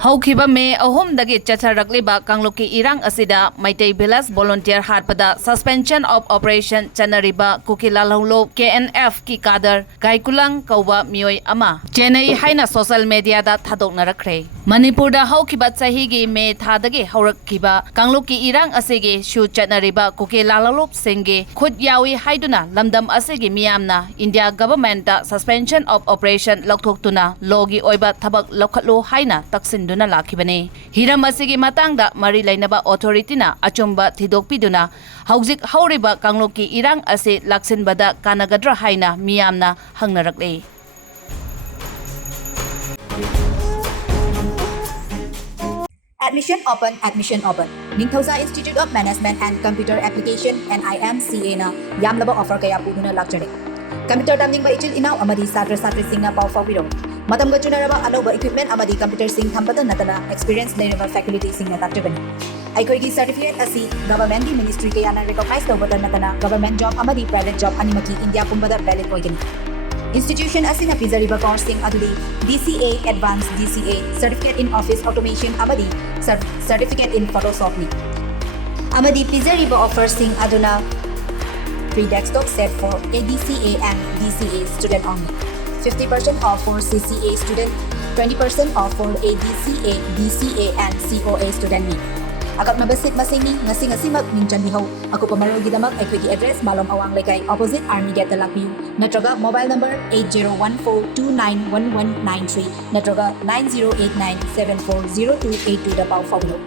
Haukiba me ahom dagi chacharakliba kangloki irang asida MEETEI village volunteer HATPADA suspension of operation CHATNARIBA kukilalholo KNF ki CADRE gaikulang kauba mioi ama CHENEI haina social media da thadoknarakre Manipurda haukiba chahigi me thadagi haurakkiba kangloki irang asigi shu CHATNARIBA kukilalholo senge khud yawi haiduna lamdam asigi miyamna India government da suspension of operation lokthokuna logi oiba thabak lokhatlo haina taksin duna lakibane hiram asigi matangda mari lainaba authority na achumba thidokpiduna haujik hauriba kangloki irang ase laksinbada kanagadra haina miyamna hangnarakle Admission open. Ningthauza Institute of Management and Computer Application NIMCA na yamlaba offer kaya puduna lakjare. Computer tamning ba ichil inaw amadi satra singna pau fawiro. Matam gachunaraba anoba equipment amadi computer sing thambada natana experience level faculty sing na takjabani. Aikoigi certificate asi government di ministry kaya na recognize tawbada natana government job amadi private job animaki India pumbada valid oigani. Institution asina pizariba course sing aduli DCA Advanced DCA Certificate in Office Automation amadi Certificate in Photoshop ni. Amadi pizariba offers sing aduna free desktop set for ADCA and DCA student only. 50% off for CCA student, 20% off for ADCA, DCA and COA student ni. Agap mabasit masing ni ngasi-ngasi mag minjan bihaw. Ako pamarol gidamag ay kwegi address Malom Awang Legay opposite Army Gate Lakview. Natraga mobile number 8014291193. Natraga 9089740282 Davao Fawilo.